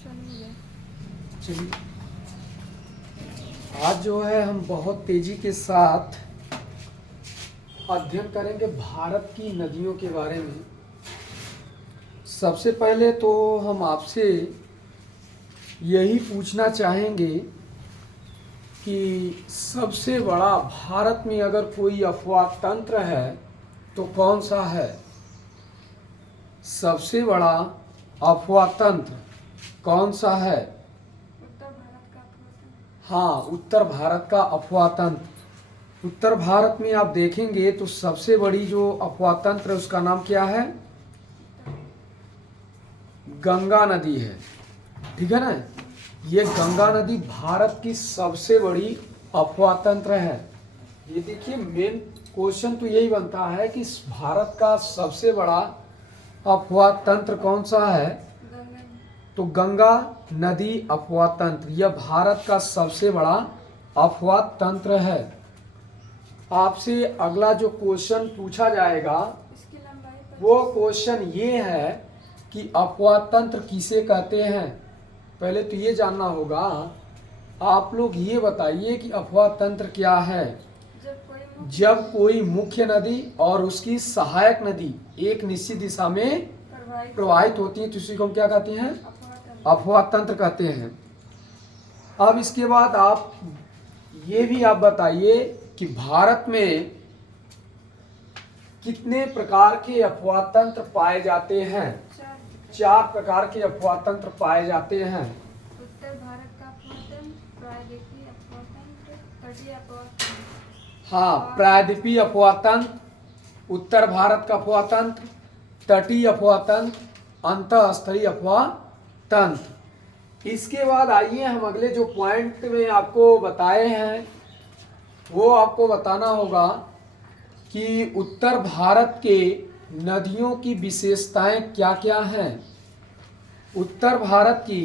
चलिए, आज जो है हम बहुत तेजी के साथ अध्ययन करेंगे भारत की नदियों के बारे में। सबसे पहले तो हम आपसे यही पूछना चाहेंगे कि सबसे बड़ा भारत में अगर कोई अफवाह तंत्र है तो कौन सा है? सबसे बड़ा अफवाह तंत्र कौन सा है? हाँ, उत्तर भारत का अफवाह तंत्र। उत्तर भारत में आप देखेंगे तो सबसे बड़ी जो अफवाह तंत्र है उसका नाम क्या है? गंगा नदी है। ठीक है ना? ये गंगा नदी भारत की सबसे बड़ी अफवाह तंत्र है। ये देखिए, मेन क्वेश्चन तो यही बनता है कि भारत का सबसे बड़ा अफवाह तंत्र कौन सा है? तो गंगा नदी अफवाह तंत्र, यह भारत का सबसे बड़ा अफवाह तंत्र है। आपसे अगला जो क्वेश्चन पूछा जाएगा वो क्वेश्चन ये है कि अफवाह तंत्र किसे कहते हैं। पहले तो ये जानना होगा। आप लोग ये बताइए कि अफवाह तंत्र क्या है। जब कोई मुख्य नदी और उसकी सहायक नदी एक निश्चित दिशा में प्रवाहित होती है तो इसी को हम क्या कहते हैं? अफवाह तंत्र कहते हैं। अब इसके बाद आप ये भी आप बताइए कि भारत में कितने प्रकार के अफवाह तंत्र पाए जाते हैं? 4 प्रकार के अफवाह तंत्र पाए जाते हैं। उत्तर भारत का अफवाह तंत्र, प्रायद्वीपीय अफवाह तंत्र, तटीय अफवाह तंत्र। हाँ, प्रायद्वीपीय अफवाह तंत्र, उत्तर भारत का अफवाह तंत्र, तटीय अफवाह तंत्र, अंतःस्थलीय अफवाह तंत्र। इसके बाद आइए हम अगले जो पॉइंट में आपको बताए हैं वो आपको बताना होगा कि उत्तर भारत के नदियों की विशेषताएं क्या क्या हैं। उत्तर भारत की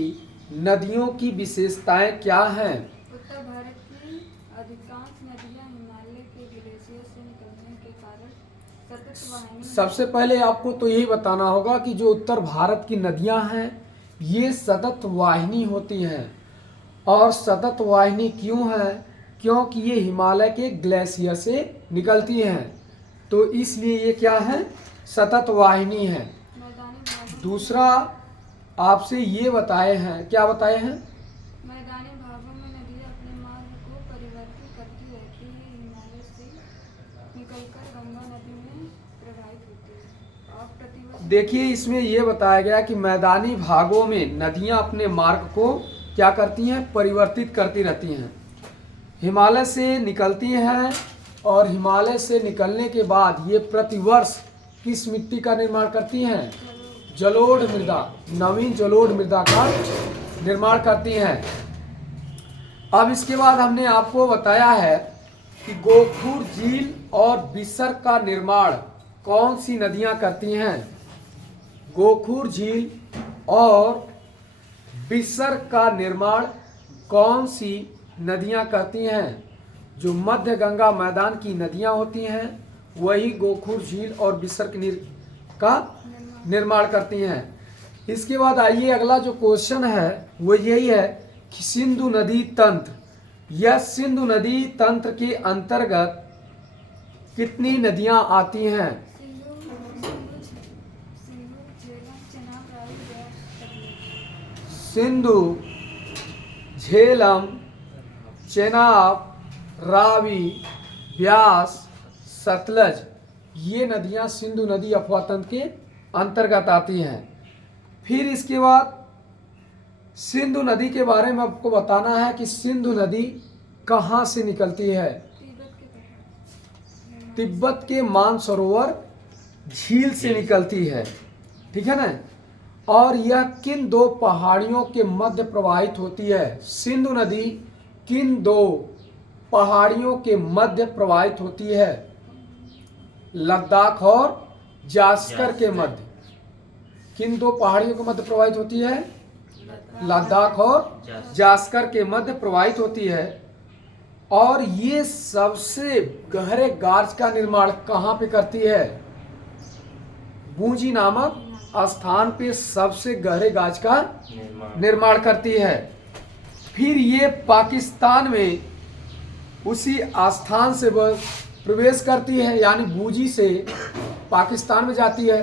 नदियों की विशेषताएं क्या हैं? उत्तर भारत की अधिकांश नदियां हिमालय के ग्लेशियर से निकलने के कारण सतत वाहिनी। सबसे पहले आपको तो यही बताना होगा कि जो उत्तर भारत की नदियां हैं ये सतत वाहिनी होती हैं। और सतत वाहिनी क्यों है? क्योंकि ये हिमालय के ग्लेशियर से निकलती हैं, तो इसलिए ये क्या है? सतत वाहिनी है। दूसरा आपसे ये बताए हैं, क्या बताए हैं? मैदानी भागों में नदियां अपने मार्ग को परिवर्तित करती रहती है, हिमालय से निकलकर गंगा नदी में प्रवाहित होती है और प्रतिवर्ष। देखिए, इसमें ये बताया गया कि मैदानी भागों में नदियां अपने मार्ग को क्या करती हैं? परिवर्तित करती रहती हैं। हिमालय से निकलती हैं और हिमालय से निकलने के बाद ये प्रतिवर्ष किस मिट्टी का निर्माण करती हैं? जलोढ़ मृदा, नवीन जलोढ़ मृदा का निर्माण करती हैं। अब इसके बाद हमने आपको बताया है कि गोखुर झील और बिसर का निर्माण कौन सी नदियां करती हैं? गोखुर झील और बिसर का निर्माण कौन सी नदियां करती हैं? जो मध्य गंगा मैदान की नदियां होती हैं वही गोखुर झील और बिसर का निर्माण करती हैं। इसके बाद आइए अगला जो क्वेश्चन है वो यही है कि सिंधु नदी तंत्र, यह सिंधु नदी तंत्र के अंतर्गत कितनी नदियां आती हैं? सिंधु, झेलम, चेनाब, रावी, ब्यास, सतलज, ये नदियां सिंधु नदी अफवाह तंत्र के अंतर्गत आती हैं। फिर इसके बाद सिंधु नदी के बारे में आपको बताना है कि सिंधु नदी कहाँ से निकलती है? तिब्बत के मानसरोवर झील से निकलती है। ठीक है ना? और यह किन 2 पहाड़ियों के मध्य प्रवाहित होती है? सिंधु नदी किन 2 पहाड़ियों के मध्य प्रवाहित होती है? लद्दाख और जास्कर के मध्य। किन 2 पहाड़ियों के मध्य प्रवाहित होती है? लद्दाख और जास्कर के मध्य प्रवाहित होती है। और ये सबसे गहरे गार्ज का निर्माण कहाँ पे करती है? बूंजी नामक स्थान पे सबसे गहरे गाज का निर्माण करती है। फिर ये पाकिस्तान में उसी स्थान से वह प्रवेश करती है, यानी बूजी से पाकिस्तान में जाती है।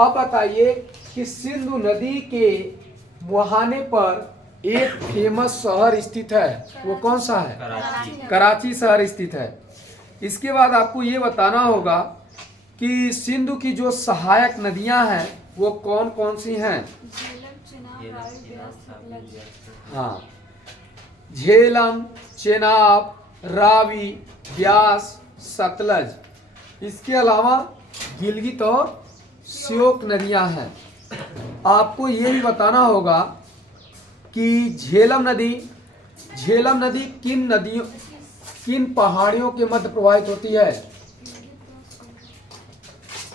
अब बताइए कि सिंधु नदी के मुहाने पर एक फेमस शहर स्थित है, वो कौन सा है? कराची शहर स्थित है। इसके बाद आपको ये बताना होगा कि सिंधु की जो सहायक नदियां हैं वो कौन कौन सी हैं? हाँ, झेलम, चेनाब, रावी, ब्यास, सतलज। इसके अलावा गिलगित और श्योक नदियां हैं। आपको ये भी बताना होगा कि झेलम नदी किन पहाड़ियों के मध्य प्रवाहित होती है?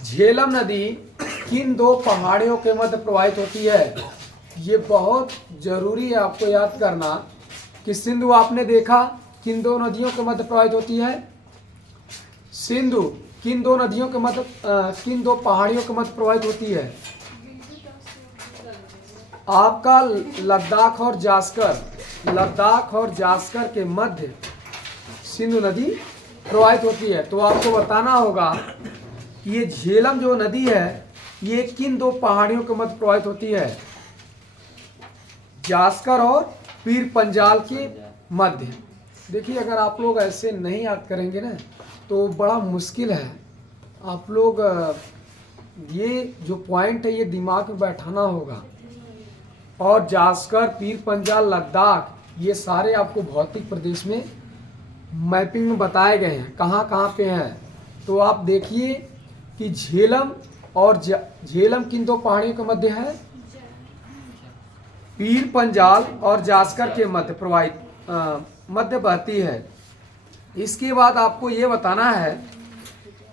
झेलम नदी किन दो पहाड़ियों के मध्य प्रवाहित होती है? ये बहुत जरूरी है आपको याद करना कि सिंधु आपने देखा किन दो नदियों के मध्य प्रवाहित होती है। सिंधु किन दो नदियों के मध्य किन दो पहाड़ियों के मध्य प्रवाहित होती है? आपका लद्दाख और जास्कर के मध्य सिंधु नदी प्रवाहित होती है। तो आपको बताना होगा कि ये झेलम जो नदी है ये किन दो पहाड़ियों के मध्य प्रवाहित होती है? जास्कर और पीर पंजाल के मध्य। देखिए, अगर आप लोग ऐसे नहीं याद करेंगे ना तो बड़ा मुश्किल है। आप लोग ये जो पॉइंट है ये दिमाग में बैठाना होगा। और जास्कर, पीर पंजाल, लद्दाख ये सारे आपको भौतिक प्रदेश में मैपिंग में बताए गए हैं, कहाँ कहाँ पे हैं। तो आप देखिए कि झेलम किन दो पहाड़ियों के मध्य है? पीर पंजाल और जास्कर के मध्य बहती है। इसके बाद आपको ये बताना है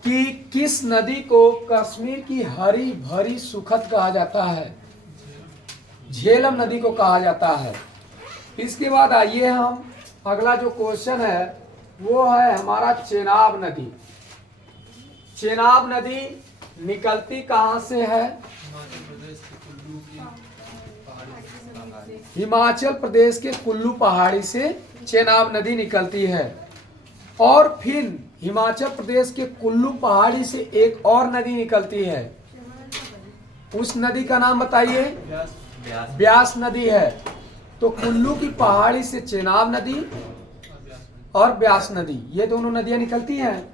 कि किस नदी को कश्मीर की हरी भरी सुखद कहा जाता है? झेलम नदी को कहा जाता है। इसके बाद आइए हम अगला जो क्वेश्चन है वो है हमारा चेनाब नदी। चेनाब नदी निकलती कहाँ से है? हिमाचल प्रदेश के कुल्लू पहाड़ी से चेनाब नदी निकलती है। और फिर हिमाचल प्रदेश के कुल्लू पहाड़ी से एक और नदी निकलती है, उस नदी का नाम बताइए। ब्यास नदी है। तो कुल्लू की पहाड़ी से चेनाब नदी और ब्यास नदी ये दोनों नदियां निकलती हैं।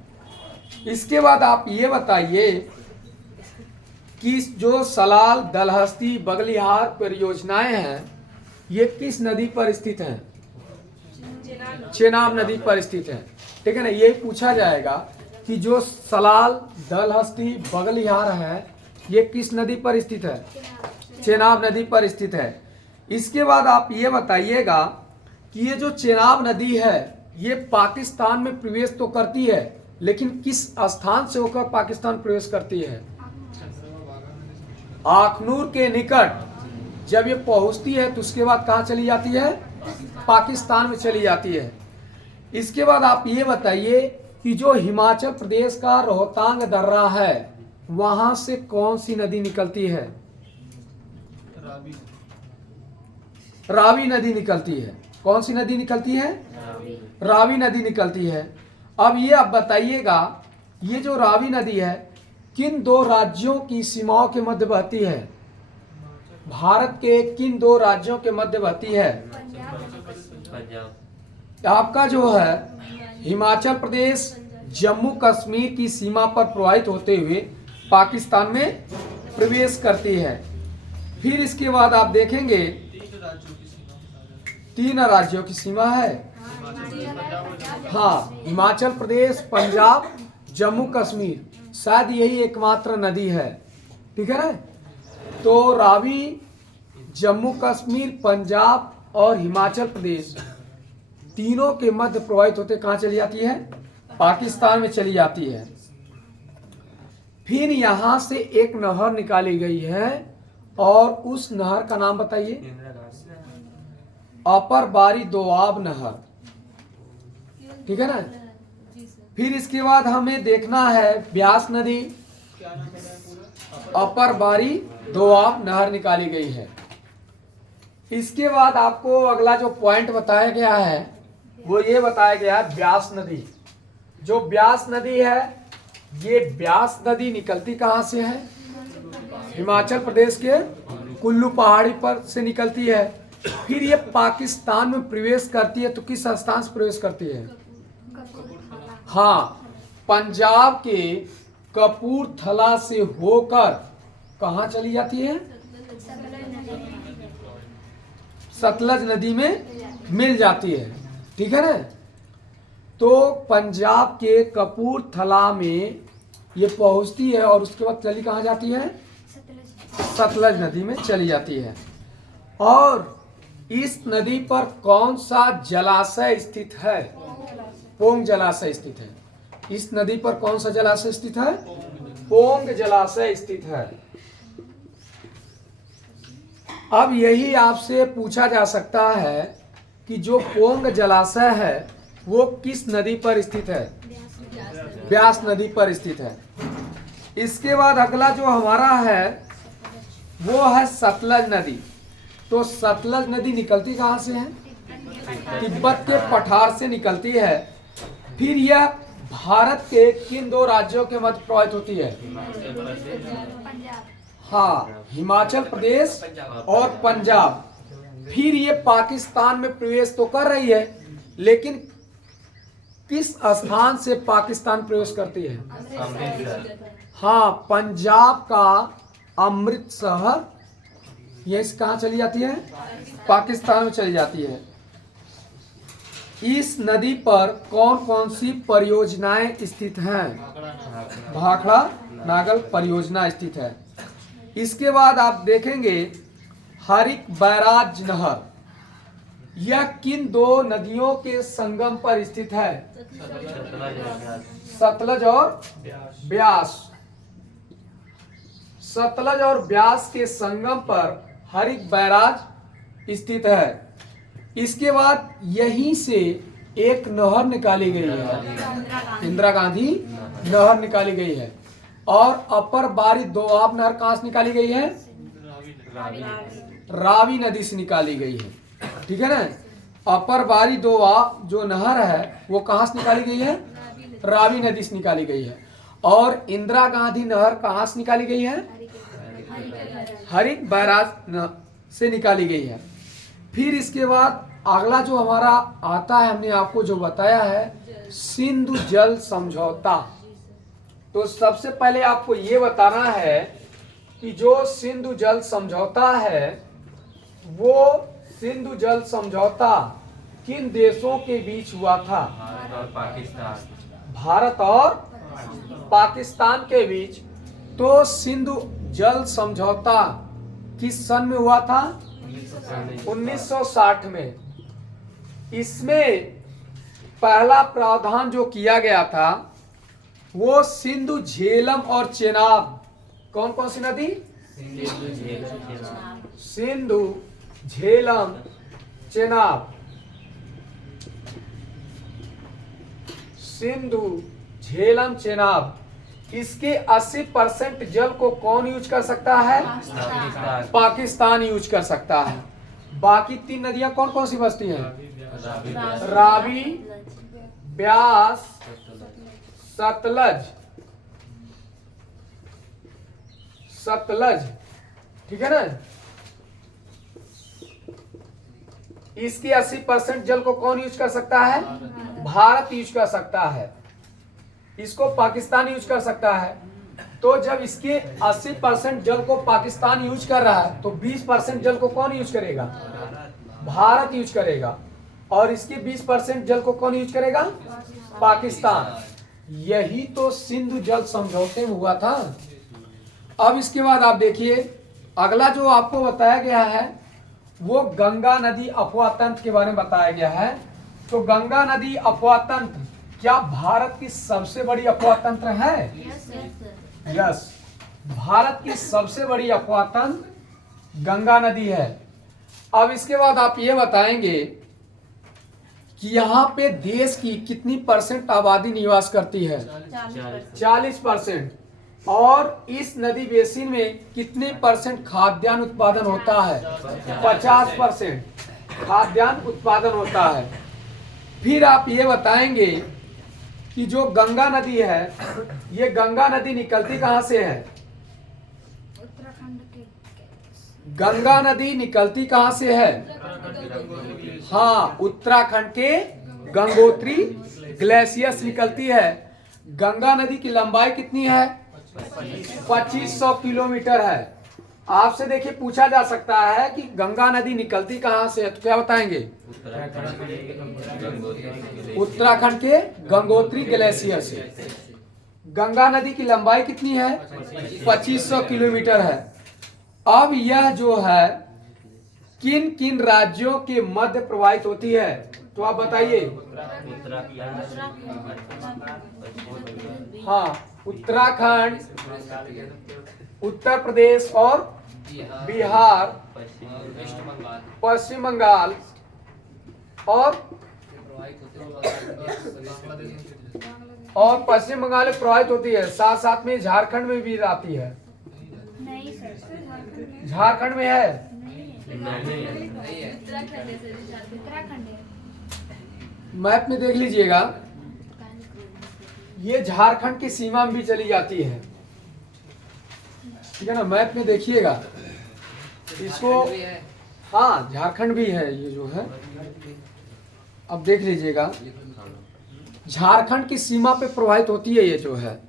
इसके बाद आप ये बताइए कि जो सलाल, दलहस्ती, बगलिहार परियोजनाएं हैं ये किस नदी पर स्थित हैं? चेनाब नदी पर स्थित है। ठीक है ना, ये पूछा जाएगा कि जो सलाल, दलहस्ती, बगलिहार है ये किस नदी पर स्थित है? चेनाब नदी पर स्थित है। इसके बाद आप ये बताइएगा कि ये जो चेनाब नदी है ये पाकिस्तान में प्रवेश तो करती है, लेकिन किस स्थान से होकर पाकिस्तान प्रवेश करती है? आखनूर के निकट जब ये पहुंचती है तो उसके बाद कहाँ चली जाती है? पाकिस्तान में चली जाती है। इसके बाद आप ये बताइए कि जो हिमाचल प्रदेश का रोहतांग दर्रा है वहां से कौन सी नदी निकलती है? रावी नदी निकलती है। कौन सी नदी निकलती है? रावी नदी निकलती है। अब ये आप बताइएगा ये जो रावी नदी है किन दो राज्यों की सीमाओं के मध्य बहती है? भारत के किन दो राज्यों के मध्य बहती है? आपका जो है हिमाचल प्रदेश जम्मू कश्मीर की सीमा पर प्रवाहित होते हुए पाकिस्तान में प्रवेश करती है। फिर इसके बाद आप देखेंगे 3 राज्यों की सीमा है। हाँ, हिमाचल प्रदेश, पंजाब, जम्मू कश्मीर, शायद यही एकमात्र नदी है। ठीक है ना? तो रावी जम्मू कश्मीर, पंजाब और हिमाचल प्रदेश तीनों के मध्य प्रवाहित होते कहाँ चली जाती है? पाकिस्तान में चली जाती है। फिर यहाँ से एक नहर निकाली गई है और उस नहर का नाम बताइए। अपर बारी दोआब नहर। ठीक है ना? फिर इसके बाद हमें देखना है ब्यास नदी। अपर बारी दोआब नहर निकाली गई है। इसके बाद आपको अगला जो पॉइंट बताया गया है वो ये बताया गया है ब्यास नदी। जो ब्यास नदी है, ये ब्यास नदी निकलती कहाँ से है? हिमाचल प्रदेश के कुल्लू पहाड़ी पर से निकलती है। फिर ये पाकिस्तान में प्रवेश करती है, तो किस स्थान से प्रवेश करती है? हाँ, पंजाब के कपूरथला से होकर कहाँ चली जाती है? सतलज नदी में मिल जाती है। ठीक है ना? तो पंजाब के कपूरथला में ये पहुंचती है और उसके बाद चली कहाँ जाती है? सतलज नदी में चली जाती है। और इस नदी पर कौन सा जलाशय स्थित है? पोंग जलाशय स्थित है। इस नदी पर कौन सा जलाशय स्थित है? पोंग जलाशय स्थित है। अब यही आपसे पूछा जा सकता है कि जो पोंग जलाशय है वो किस नदी पर स्थित है? ब्यास नदी पर स्थित है। इसके बाद अगला जो हमारा है वो है सतलज नदी। तो सतलज नदी निकलती कहाँ से है? तिब्बत के पठार से निकलती है। फिर यह भारत के किन दो राज्यों के मध्य प्रवाहित होती है? हाँ, हिमाचल प्रदेश और पंजाब। फिर ये पाकिस्तान में प्रवेश तो कर रही है, लेकिन किस स्थान से पाकिस्तान प्रवेश करती है? हाँ, पंजाब का अमृतसर, ये कहाँ चली जाती है? पाकिस्तान में चली जाती है। इस नदी पर कौन कौन सी परियोजनाएं स्थित हैं? भाखड़ा नागल परियोजना स्थित है। इसके बाद आप देखेंगे हरिक बैराज नहर, यह किन दो नदियों के संगम पर स्थित है? सतलज और ब्यास। सतलज और ब्यास के संगम पर हरिक बैराज स्थित है। इसके बाद यहीं से एक नहर निकाली गई है, इंदिरा गांधी नहर निकाली गई है। और अपर बारी दोआब नहर कहाँ से निकाली गई है? रावी नदी से निकाली गई है। ठीक है ना? अपर बारी दोआब जो नहर है वो कहाँ से निकाली गई है? रावी नदी से निकाली गई है। और इंदिरा गांधी नहर कहाँ से निकाली गई है? हरिक बैराज से निकाली गई है। फिर इसके बाद अगला जो हमारा आता है, हमने आपको जो बताया है सिंधु जल समझौता। तो सबसे पहले आपको ये बताना है कि जो सिंधु जल समझौता है वो सिंधु जल समझौता किन देशों के बीच हुआ था? भारत और पाकिस्तान। भारत और पाकिस्तान के बीच। तो सिंधु जल समझौता किस सन में हुआ था? 1960 में। इसमें पहला प्रावधान जो किया गया था वो सिंधु झेलम और चेनाब, कौन कौन सी नदी? सिंधु झेलम चेनाब। सिंधु झेलम चेनाब, इसके 80% जल को कौन यूज कर सकता है? पाकिस्तान यूज कर सकता है। बाकी 3 नदियां कौन कौन सी बसती हैं? रावी, ब्यास, सतलज। सतलज, ठीक है ना? इसके 80% जल को कौन यूज कर सकता है? भारत यूज कर सकता है। इसको पाकिस्तान यूज कर सकता है। तो जब इसके 80% जल को पाकिस्तान यूज कर रहा है तो 20% जल को कौन यूज करेगा? भारत यूज करेगा। और इसके 20% जल को कौन यूज करेगा? पाकिस्तान। यही तो सिंधु जल समझौते में हुआ था। अब इसके बाद आप देखिए अगला जो आपको बताया गया है वो गंगा नदी अफवाह तंत्र के बारे में बताया गया है। तो गंगा नदी अफवाह तंत्र क्या भारत की सबसे बड़ी अफवाह तंत्र है? यस, भारत की सबसे बड़ी अफवाह तंत्र गंगा नदी है। अब इसके बाद आप ये बताएंगे कि यहाँ पे देश की कितनी % आबादी निवास करती है? 40%। और इस नदी बेसिन में कितने परसेंट खाद्यान्न उत्पादन होता है? 50% खाद्यान्न उत्पादन होता है। फिर आप ये बताएंगे कि जो गंगा नदी है, ये गंगा नदी निकलती कहाँ से है? उत्तराखंड के गंगा नदी निकलती कहाँ से है? हाँ, उत्तराखंड के गंगोत्री ग्लेशियर से निकलती है। गंगा नदी की लंबाई कितनी है? 2500 किलोमीटर है। आपसे देखिए पूछा जा सकता है कि गंगा नदी निकलती कहाँ से है, तो क्या बताएंगे? उत्तराखंड के गंगोत्री ग्लेशियर से। गंगा नदी की लंबाई कितनी है? 2500 किलोमीटर है। अब यह जो है किन किन राज्यों के मध्य प्रवाहित होती है, तो आप बताइए। हाँ, उत्तराखंड, उत्तर प्रदेश और बिहार, पश्चिम बंगाल और पश्चिम बंगाल में प्रवाहित होती है। साथ साथ में झारखंड में भी आती है। नहीं सर, झारखंड में है। उत्तराखंड है। मैप में देख लीजिएगा, ये झारखंड की सीमा में भी चली जाती है। ठीक है ना, मैप में देखिएगा इसको। हाँ, झारखंड भी है ये जो है। अब देख लीजिएगा, झारखंड की सीमा पे प्रवाहित होती है। ये जो है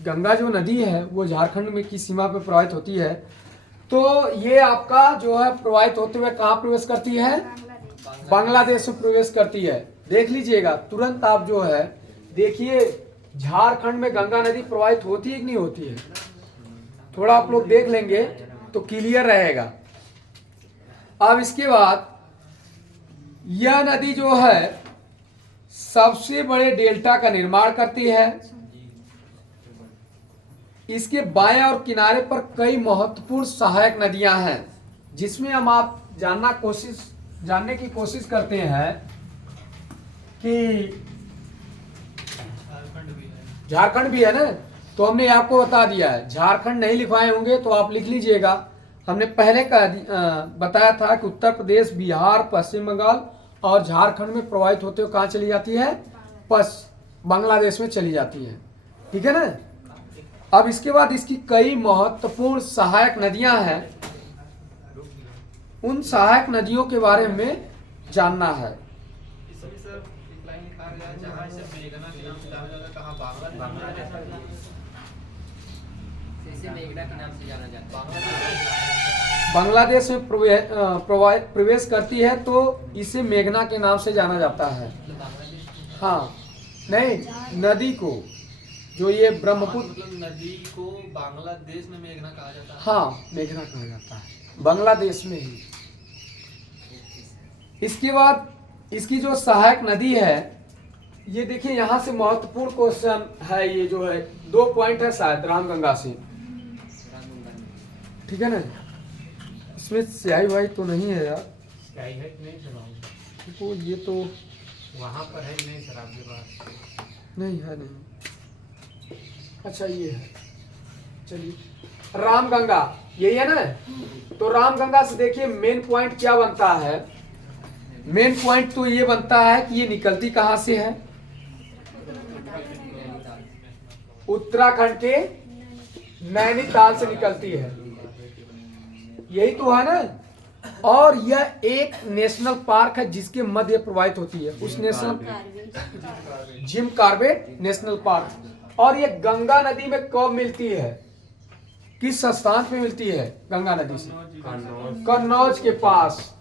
गंगा जो नदी है वो झारखंड में की सीमा पे प्रवाहित होती है। तो ये आपका जो है प्रवाहित होते हुए कहाँ प्रवेश करती है? बांग्लादेश में प्रवेश करती है। देख लीजिएगा तुरंत आप जो है देखिए, झारखंड में गंगा नदी प्रवाहित होती है कि नहीं होती है? थोड़ा आप लोग देख लेंगे तो क्लियर रहेगा। अब इसके बाद यह नदी जो है सबसे बड़े डेल्टा का निर्माण करती है। इसके बाएं और किनारे पर कई महत्वपूर्ण सहायक नदियां हैं, जिसमें हम आप जानने की कोशिश करते हैं कि झारखंड भी है ना। तो हमने आपको बता दिया है, झारखंड नहीं लिखवाए होंगे तो आप लिख लीजिएगा। हमने पहले बताया था कि उत्तर प्रदेश, बिहार, पश्चिम बंगाल और झारखंड में प्रवाहित होते हुए कहाँ चली जाती है? बांग्लादेश में चली जाती है। ठीक है ना। अब इसके बाद इसकी कई महत्वपूर्ण सहायक नदियां हैं, उन सहायक नदियों के बारे में जानना है। बांग्लादेश में प्रवेश करती है तो इसे मेघना के नाम से जाना जाता है। हाँ, नहीं, नदी को जो ये ब्रह्मपुत्र नदी को बांग्लादेश में मेघना कहा जाता है। हाँ, मेघना कहा जाता है बांग्लादेश में ही। इसके बाद इसकी जो सहायक नदी है, ये देखिए यहाँ से महत्वपूर्ण क्वेश्चन है। ये जो है 2 पॉइंट है शायद रामगंगा से। ठीक है ना, इसमें स्याही भाई तो नहीं है यार। स्याही है कि नहीं सुनाऊं? तो ये तो वहाँ पर है नहीं सर आपके पास? नहीं है, नहीं। अच्छा ये है, चलिए रामगंगा यही है ना। तो रामगंगा से देखिए मेन पॉइंट क्या बनता है? मेन पॉइंट तो ये बनता है कि ये निकलती कहाँ से है? उत्तराखंड के नैनीताल से निकलती है। यही तो है ना। और यह एक नेशनल पार्क है जिसके मध्य प्रवाहित होती है। उस national Jim Corbett national park. और ये गंगा नदी में कब मिलती है? किस स्थान पे मिलती है गंगा नदी से? कन्नौज के पास।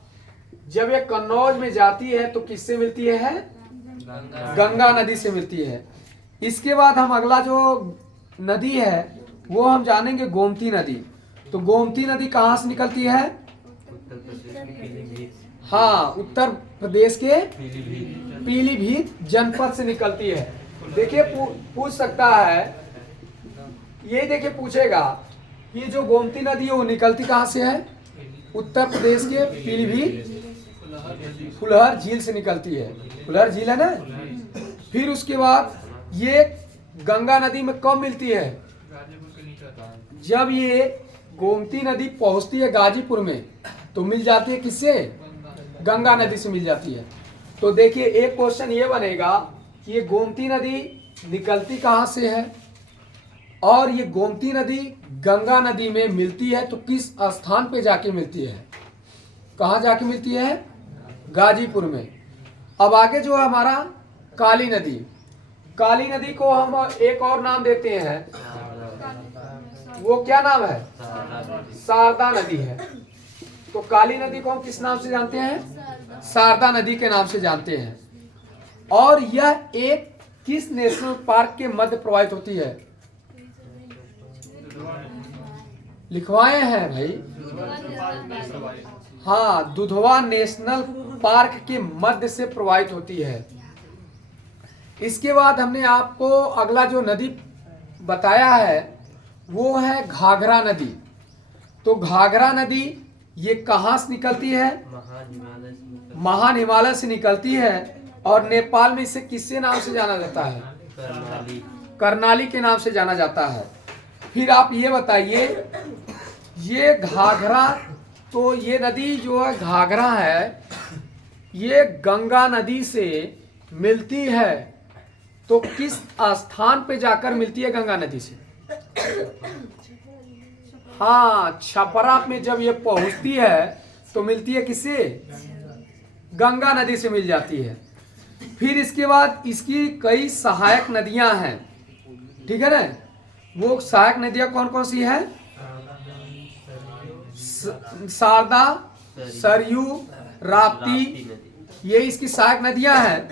जब ये कन्नौज में जाती है तो किससे मिलती है? गंगा नदी से मिलती है। इसके बाद हम अगला जो नदी है वो हम जानेंगे गोमती नदी। तो गोमती नदी कहाँ से निकलती है? हाँ, उत्तर प्रदेश के पीलीभीत जनपद से निकलती है। देखिए पूछ सकता है, ये देखिए पूछेगा कि जो गोमती नदी है वो निकलती कहाँ से है? उत्तर प्रदेश के पीलीभीत फुलहर झील से निकलती है। फुलहर झील है ना। फिर उसके बाद ये गंगा नदी में कब मिलती है? जब ये गोमती नदी पहुंचती है गाजीपुर में तो मिल जाती है किससे? गंगा नदी से मिल जाती है। तो देखिए एक क्वेश्चन ये बनेगा कि ये गोमती नदी निकलती कहाँ से है और ये गोमती नदी गंगा नदी में मिलती है तो किस स्थान पे जाके मिलती है? कहाँ जाके मिलती है? गाजीपुर में। अब आगे जो है हमारा काली नदी, काली नदी को हम एक और नाम देते हैं, वो क्या नाम है? शारदा नदी है। तो काली नदी को हम किस नाम से जानते हैं? शारदा नदी के नाम से जानते हैं। और यह एक किस नेशनल पार्क के मध्य प्रवाहित होती है? लिखवाए हैं भाई। हाँ, दुधवा नेशनल पार्क के मध्य से प्रवाहित होती है। इसके बाद हमने आपको अगला जो नदी बताया है वो है घाघरा नदी। तो घाघरा नदी ये कहाँ से निकलती है? महान हिमालय से निकलती है और नेपाल में इसे किससे नाम से जाना जाता है? करनाली के नाम से जाना जाता है। फिर आप ये बताइए, ये घाघरा, तो ये नदी जो है घाघरा है, ये गंगा नदी से मिलती है तो किस स्थान पे जाकर मिलती है गंगा नदी से? हाँ, छपरा में जब ये पहुंचती है तो मिलती है किससे? गंगा नदी से मिल जाती है। फिर इसके बाद इसकी कई सहायक नदियां हैं, ठीक है ना? वो सहायक नदियां कौन कौन सी हैं? शारदा, सरयू, राप्ती, ये इसकी सहायक नदियां हैं।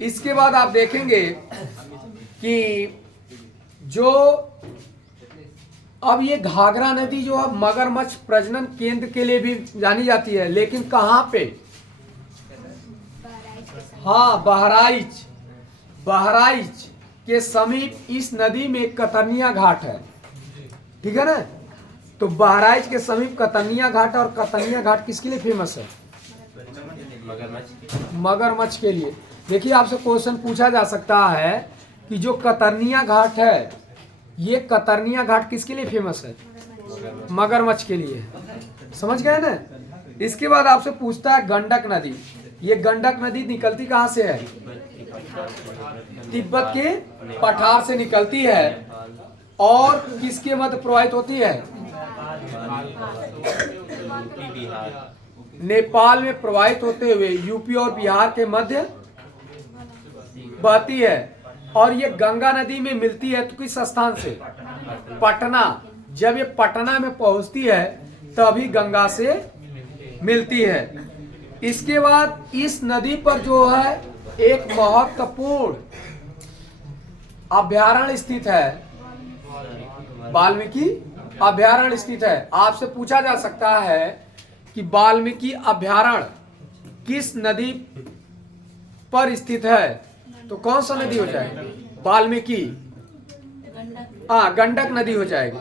इसके बाद आप देखेंगे कि जो अब ये घाघरा नदी जो है मगरमच्छ प्रजनन केंद्र के लिए भी जानी जाती है, लेकिन कहाँ पे? हाँ, बहराइच, बहराइच के समीप इस नदी में कतरनिया घाट है, ठीक है ना? तो बहराइच के समीप कतरनिया घाट, और कतरनिया घाट किसके लिए फेमस है? मगरमच्छ के लिए। देखिए आपसे क्वेश्चन पूछा जा सकता है कि जो कतरनिया घाट है, ये कतरनिया घाट किसके लिए फेमस है? मगरमच्छ के लिए। समझ गए ना? इसके बाद आपसे पूछता है गंडक नदी। ये गंडक नदी निकलती कहाँ से है? तिब्बत के पठार से निकलती है और किसके मध्य प्रवाहित होती है? नेपाल में प्रवाहित होते हुए यूपी और बिहार के मध्य बहती है। और ये गंगा नदी में मिलती है तो किस स्थान से? पटना। जब ये पटना में पहुंचती है तभी गंगा से मिलती है। इसके बाद इस नदी पर जो है एक महत्वपूर्ण अभयारण्य स्थित है, वाल्मीकि अभयारण्य स्थित है। आपसे पूछा जा सकता है कि वाल्मीकि अभयारण्य किस नदी पर स्थित है? तो कौन सा नदी हो जाएगा? वाल्मीकि, गंडक नदी हो जाएगी।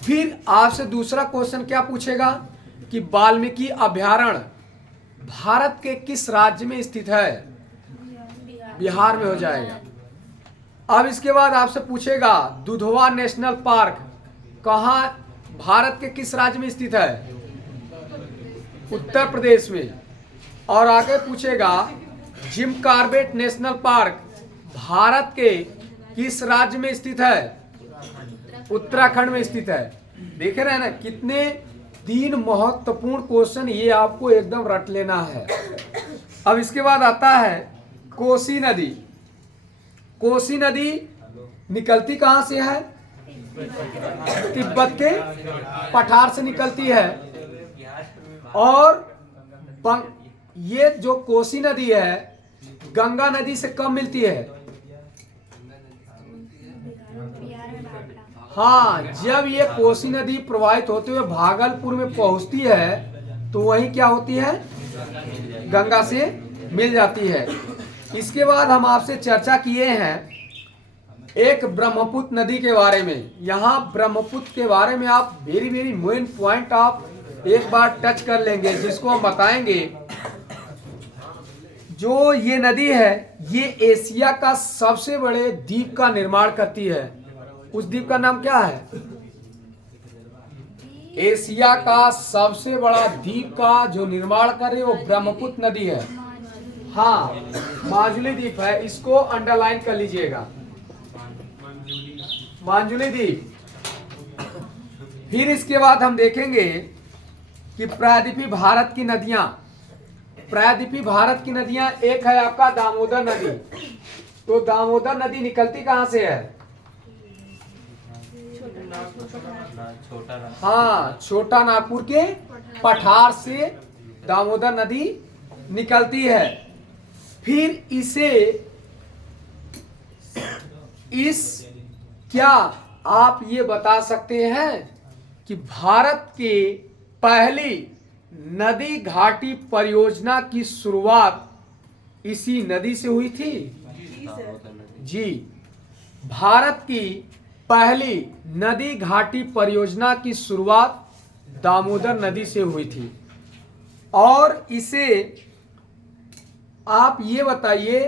फिर आपसे दूसरा क्वेश्चन क्या पूछेगा कि वाल्मीकि अभयारण्य भारत के किस राज्य में स्थित है? बिहार में हो जाएगा। अब इसके बाद आपसे पूछेगा दुधवा नेशनल पार्क कहाँ, भारत के किस राज्य में स्थित है? उत्तर प्रदेश में। और आगे पूछेगा Jim Corbett national park Bharat के किस राज्य में स्थित है? उत्तराखंड में स्थित है। देख रहे हैं ना, कितने 3 महत्वपूर्ण क्वेश्चन, ये आपको एकदम रट लेना है। अब इसके बाद आता है कोसी नदी। कोसी नदी निकलती कहाँ से है? तिब्बत के पठार से निकलती है। और ये जो कोसी नदी है गंगा नदी से कब मिलती है? हाँ, जब ये कोसी नदी प्रवाहित होते हुए भागलपुर में पहुंचती है तो वहीं क्या होती है? गंगा से मिल जाती है। इसके बाद हम आपसे चर्चा किए हैं एक ब्रह्मपुत्र नदी के बारे में। यहाँ ब्रह्मपुत्र के बारे में आप वेरी मेन पॉइंट आप एक बार टच कर लेंगे, जिसको हम बताएंगे। जो ये नदी है ये एशिया का सबसे बड़े द्वीप का निर्माण करती है। उस द्वीप का नाम क्या है? एशिया का सबसे बड़ा द्वीप का जो निर्माण करे वो ब्रह्मपुत्र नदी है। हाँ, माजुली द्वीप है, इसको अंडरलाइन कर लीजिएगा, माजुली द्वीप। फिर इसके बाद हम देखेंगे कि प्रायद्वीपीय भारत की नदियां, प्रायद्वीपीय भारत की नदियां एक है आपका दामोदर नदी। तो दामोदर नदी निकलती कहां से है? हाँ, छोटा नागपुर के पठार से दामोदर नदी निकलती है। फिर क्या आप ये बता सकते हैं कि भारत की पहली नदी घाटी परियोजना की शुरुआत इसी नदी से हुई थी? जी, भारत की पहली नदी घाटी परियोजना की शुरुआत दामोदर नदी से हुई थी। और इसे आप ये बताइए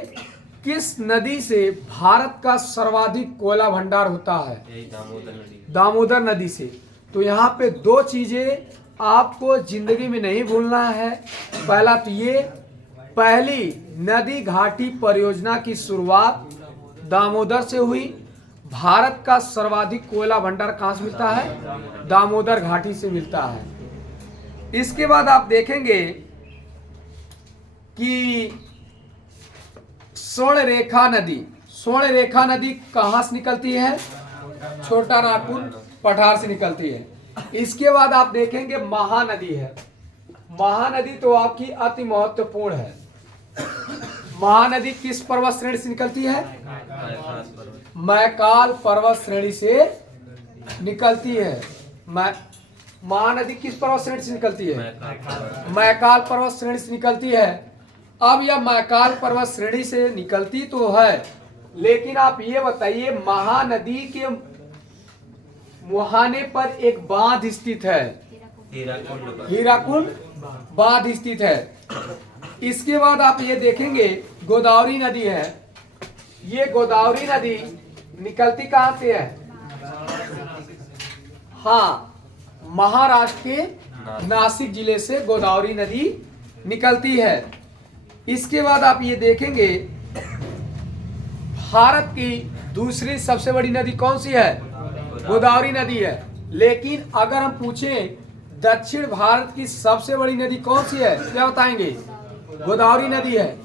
किस नदी से भारत का सर्वाधिक कोयला भंडार होता है? दामोदर नदी से। तो यहाँ पे दो चीजें आपको जिंदगी में नहीं भूलना है। पहला तो ये, पहली नदी घाटी परियोजना की शुरुआत दामोदर से हुई। भारत का सर्वाधिक कोयला भंडार कहाँ से मिलता है? दामोदर घाटी से मिलता है। इसके बाद आप देखेंगे कि स्वर्ण रेखा नदी कहाँ से निकलती है? छोटा नागपुर पठार से निकलती है। इसके बाद आप देखेंगे महानदी है। महानदी तो आपकी अति महत्वपूर्ण है। महानदी किस पर्वत श्रेणी से निकलती है? मैकाल पर्वत श्रेणी से निकलती है। महानदी किस पर्वत श्रेणी से निकलती है? मैकाल पर्वत श्रेणी से निकलती है। अब यह मैकाल पर्वत श्रेणी से निकलती तो है, लेकिन आप ये बताइए महानदी के मुहाने पर एक बांध स्थित है, हीराकुंड बांध स्थित है। इसके बाद आप ये देखेंगे गोदावरी नदी है। ये गोदावरी नदी निकलती कहां से है? हाँ, महाराष्ट्र के नासिक जिले से गोदावरी नदी निकलती है। इसके बाद आप ये देखेंगे भारत की दूसरी सबसे बड़ी नदी कौन सी है? गोदावरी नदी है। लेकिन अगर हम पूछें दक्षिण भारत की सबसे बड़ी नदी कौन सी है, क्या बताएंगे? गोदावरी नदी है।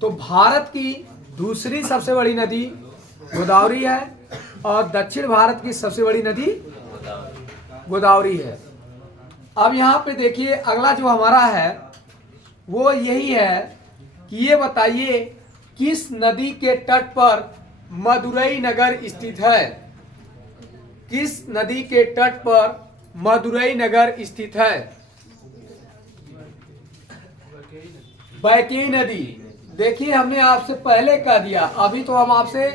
तो भारत की दूसरी सबसे बड़ी नदी गोदावरी है और दक्षिण भारत की सबसे बड़ी नदी गोदावरी है। अब यहाँ पे देखिए अगला जो हमारा है वो यही है कि ये बताइए किस नदी के तट पर मदुरई नगर स्थित है? किस नदी के तट पर मदुरई नगर स्थित है? बैकेई नदी। देखिए हमने आपसे पहले कह दिया, अभी तो हम आपसे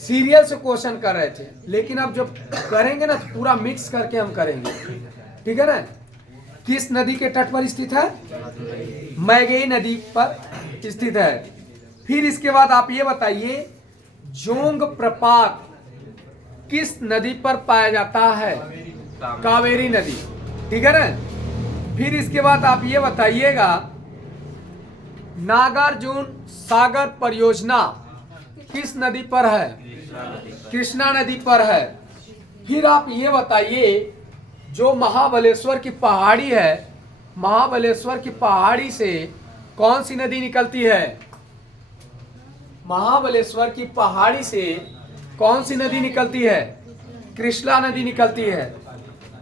सीरियल से क्वेश्चन कर रहे थे, लेकिन अब जब करेंगे ना तो पूरा मिक्स करके हम करेंगे, ठीक है ना। किस नदी के तट पर स्थित है? मैगई नदी पर स्थित है। फिर इसके बाद आप ये बताइए जोंग प्रपात किस नदी पर पाया जाता है? कावेरी नदी, ठीक है ना। फिर इसके बाद आप ये बताइएगा नागार्जुन सागर परियोजना किस नदी पर है? कृष्णा नदी पर है। फिर आप ये बताइए जो महाबलेश्वर की पहाड़ी है, महाबलेश्वर की पहाड़ी से कौन सी नदी निकलती है? महाबलेश्वर की पहाड़ी से कौन सी नदी निकलती है? कृष्णा नदी निकलती है।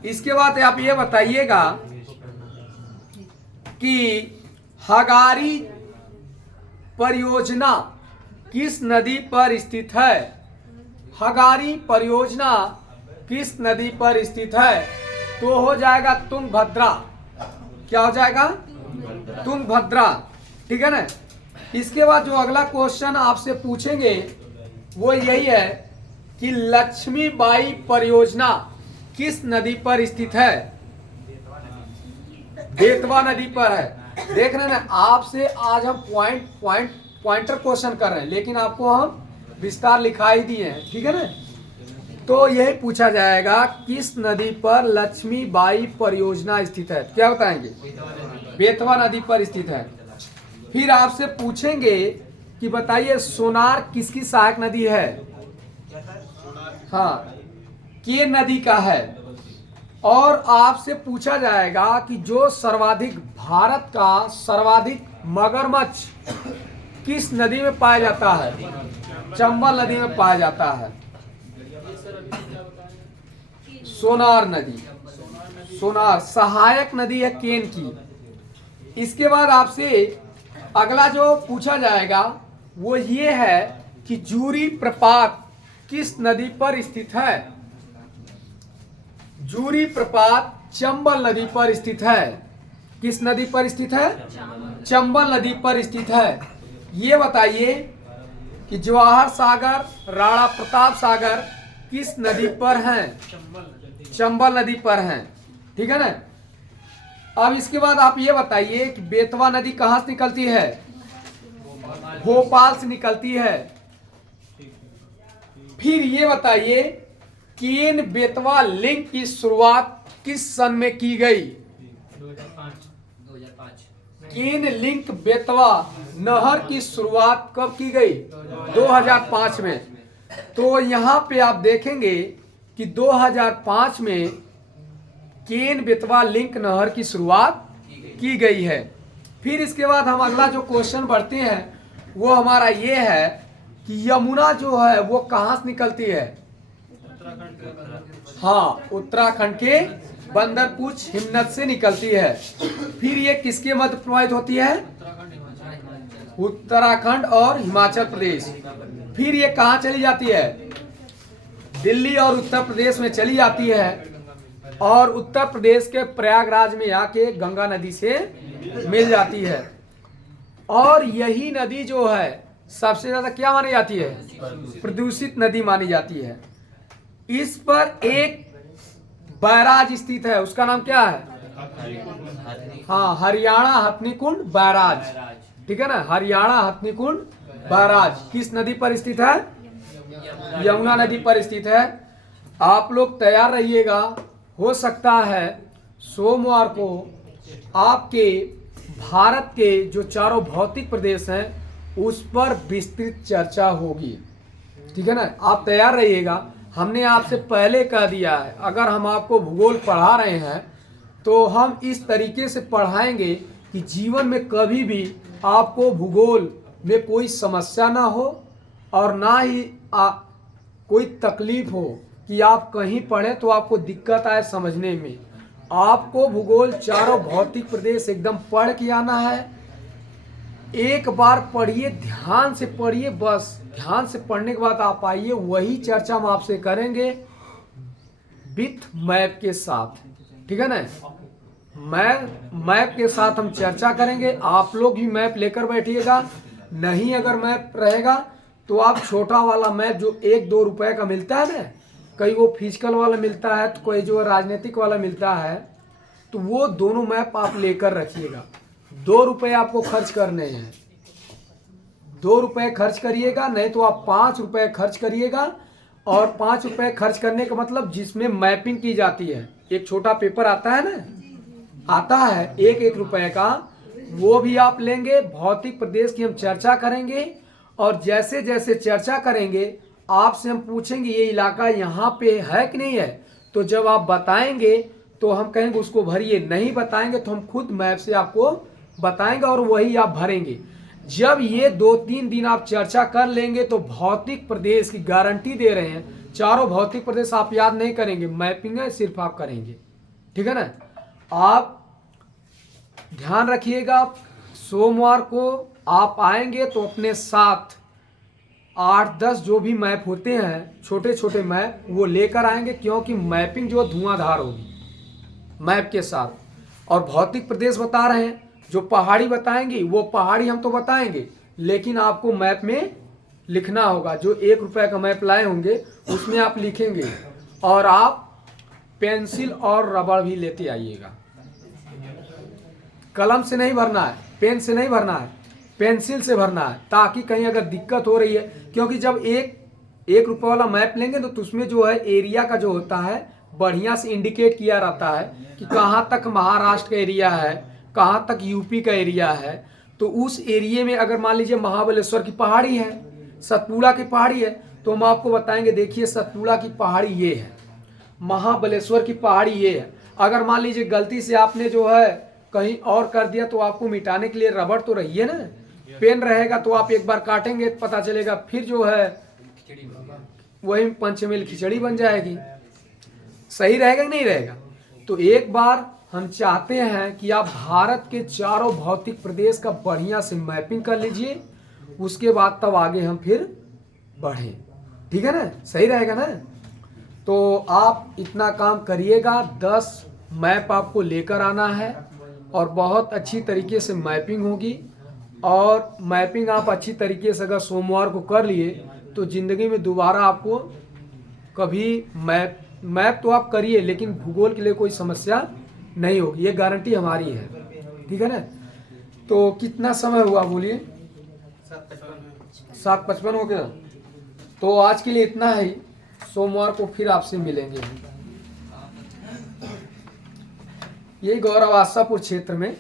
इसके बाद आप ये बताइएगा कि हगारी परियोजना किस नदी पर स्थित है? हगारी परियोजना किस नदी पर स्थित है? तो हो जाएगा तुंगभद्रा। क्या हो जाएगा? तुंगभद्रा, ठीक है ना। इसके बाद जो अगला क्वेश्चन आपसे पूछेंगे वो यही है कि लक्ष्मीबाई परियोजना किस नदी पर स्थित है? बेतवा नदी पर है। देख रहे हैं आपसे आज हम पॉइंटर क्वेश्चन कर रहे हैं, लेकिन आपको हम विस्तार लिखा ही दिए हैं, ठीक है ना। तो यही पूछा जाएगा किस नदी पर लक्ष्मीबाई परियोजना स्थित है। क्या बताएंगे? बेतवा नदी पर स्थित है। फिर आपसे पूछेंगे कि बताइए सोनार किसकी सहायक नदी है? हाँ, के नदी का है। और आपसे पूछा जाएगा कि जो सर्वाधिक भारत का सर्वाधिक मगरमच्छ किस नदी में पाया जाता है? चंबल नदी में पाया जाता है। सोनार नदी, सोनार सहायक नदी है केन की। इसके बाद आपसे अगला जो पूछा जाएगा वो ये है कि जूरी प्रपात किस नदी पर स्थित है? जूरी प्रपात चंबल नदी पर स्थित है। किस नदी पर स्थित है? चंबल नदी पर स्थित है। ये बताइए कि जवाहर सागर, राणा प्रताप सागर किस नदी पर हैं? चंबल नदी पर हैं। ठीक है ना। अब इसके बाद आप ये बताइए कि बेतवा नदी कहाँ से निकलती है? भोपाल से निकलती है। फिर ये बताइए केन बेतवा लिंक की शुरुआत किस सन में की गई? 2005। केन लिंक बेतवा नहर की शुरुआत कब की गई? 2005 में। तो यहाँ पे आप देखेंगे कि 2005 में केन बेतवा लिंक नहर की शुरुआत की गई है। फिर इसके बाद हम अगला जो क्वेश्चन बढ़ते हैं वो हमारा ये है कि यमुना जो है वो कहाँ से निकलती है? हाँ, उत्तराखंड के बंदरपूछ हिमनद से निकलती है। फिर ये किसके मध्य प्रवाहित होती है? उत्तराखंड और हिमाचल प्रदेश। फिर ये कहाँ चली जाती है? दिल्ली और उत्तर प्रदेश में चली जाती है और उत्तर प्रदेश के प्रयागराज में आके गंगा नदी से मिल जाती है। और यही नदी जो है सबसे ज्यादा क्या मानी जाती है? प्रदूषित नदी मानी जाती है। इस पर एक बैराज स्थित है, उसका नाम क्या है? हाँ, हरियाणा हथनीकुंड बैराज। ठीक है ना, हरियाणा हथनीकुंड बैराज किस नदी पर स्थित है? यमुना नदी पर स्थित है। आप लोग तैयार रहिएगा, हो सकता है सोमवार को आपके भारत के जो चारों भौतिक प्रदेश हैं उस पर विस्तृत चर्चा होगी। ठीक है ना, आप तैयार रहिएगा। हमने आपसे पहले कह दिया है अगर हम आपको भूगोल पढ़ा रहे हैं तो हम इस तरीके से पढ़ाएंगे कि जीवन में कभी भी आपको भूगोल में कोई समस्या ना हो और ना ही कोई तकलीफ हो कि आप कहीं पढ़े तो आपको दिक्कत आए समझने में। आपको भूगोल चारों भौतिक प्रदेश एकदम पढ़ के आना है। एक बार पढ़िए, ध्यान से पढ़िए, बस ध्यान से पढ़ने के बाद आप आइए, वही चर्चा हम आपसे करेंगे विथ मैप के साथ। ठीक है ना, मैप के साथ हम चर्चा करेंगे। आप लोग भी मैप लेकर बैठिएगा। नहीं अगर मैप रहेगा तो आप छोटा वाला मैप जो 1-2 रुपए का मिलता है ना, कई वो फिजिकल वाला मिलता है तो कोई जो राजनीतिक वाला मिलता है, तो वो दोनों मैप आप लेकर रखिएगा। 2 रुपए आपको खर्च करने हैं, 2 रुपए खर्च करिएगा, नहीं तो आप 5 रुपए खर्च करिएगा। और 5 रुपए खर्च करने का मतलब जिसमें मैपिंग की जाती है, एक छोटा पेपर आता है ना, आता है 1-1 रुपए का, वो भी आप लेंगे। भौतिक प्रदेश की हम चर्चा करेंगे और जैसे जैसे चर्चा करेंगे आपसे हम पूछेंगे ये इलाका यहाँ पे है कि नहीं है, तो जब आप बताएंगे तो हम कहेंगे उसको भरिए, नहीं बताएंगे तो हम खुद मैप से आपको बताएंगे और वही आप भरेंगे। जब ये 2-3 दिन आप चर्चा कर लेंगे तो भौतिक प्रदेश की गारंटी दे रहे हैं, चारों भौतिक प्रदेश आप याद नहीं करेंगे, मैपिंग है सिर्फ आप करेंगे। ठीक है ना, आप ध्यान रखिएगा। सोमवार को आप आएंगे तो अपने साथ 8-10 जो भी मैप होते हैं, छोटे छोटे मैप, वो लेकर आएंगे, क्योंकि मैपिंग जो धुआंधार होगी मैप के साथ। और भौतिक प्रदेश बता रहे हैं, जो पहाड़ी बताएंगी वो पहाड़ी हम तो बताएंगे, लेकिन आपको मैप में लिखना होगा। जो 1 रुपए का मैप लाए होंगे उसमें आप लिखेंगे और आप पेंसिल और रबड़ भी लेते आइएगा। कलम से नहीं भरना है, पेन से नहीं भरना है, पेंसिल से भरना है, ताकि कहीं अगर दिक्कत हो रही है, क्योंकि जब एक ₹1 वाला मैप लेंगे तो उसमें जो है एरिया का जो होता है बढ़िया से इंडिकेट किया रहता है कि कहाँ तक महाराष्ट्र का एरिया है, कहाँ तक यूपी का एरिया है। तो उस एरिया में अगर मान लीजिए महाबलेश्वर की पहाड़ी है, सतपुड़ा की पहाड़ी है, तो हम आपको बताएंगे देखिए सतपुड़ा की पहाड़ी ये है, महाबलेश्वर की पहाड़ी ये है। अगर मान लीजिए गलती से आपने जो है कहीं और कर दिया तो आपको मिटाने के लिए रबड़ तो रही है ना, पेन रहेगा तो आप एक बार काटेंगे तो पता चलेगा, फिर जो है वही पंचमेल खिचड़ी बन जाएगी। सही रहेगा कि नहीं रहेगा? तो एक बार हम चाहते हैं कि आप भारत के चारों भौतिक प्रदेश का बढ़िया से मैपिंग कर लीजिए, उसके बाद तब आगे हम फिर बढ़ें। ठीक है ना? सही रहेगा ना? तो आप इतना काम करिएगा, 10 मैप आपको लेकर आना है और बहुत अच्छी तरीके से मैपिंग होगी। और मैपिंग आप अच्छी तरीके से अगर सोमवार को कर लिए तो ज़िंदगी में दोबारा आपको कभी मैप तो आप करिए लेकिन भूगोल के लिए कोई समस्या नहीं होगी, ये गारंटी हमारी है। ठीक है ना? तो कितना समय हुआ बोलिए? 7:55 हो गया। तो आज के लिए इतना ही, सोमवार को फिर आपसे मिलेंगे। यही गौरव आशापुर क्षेत्र में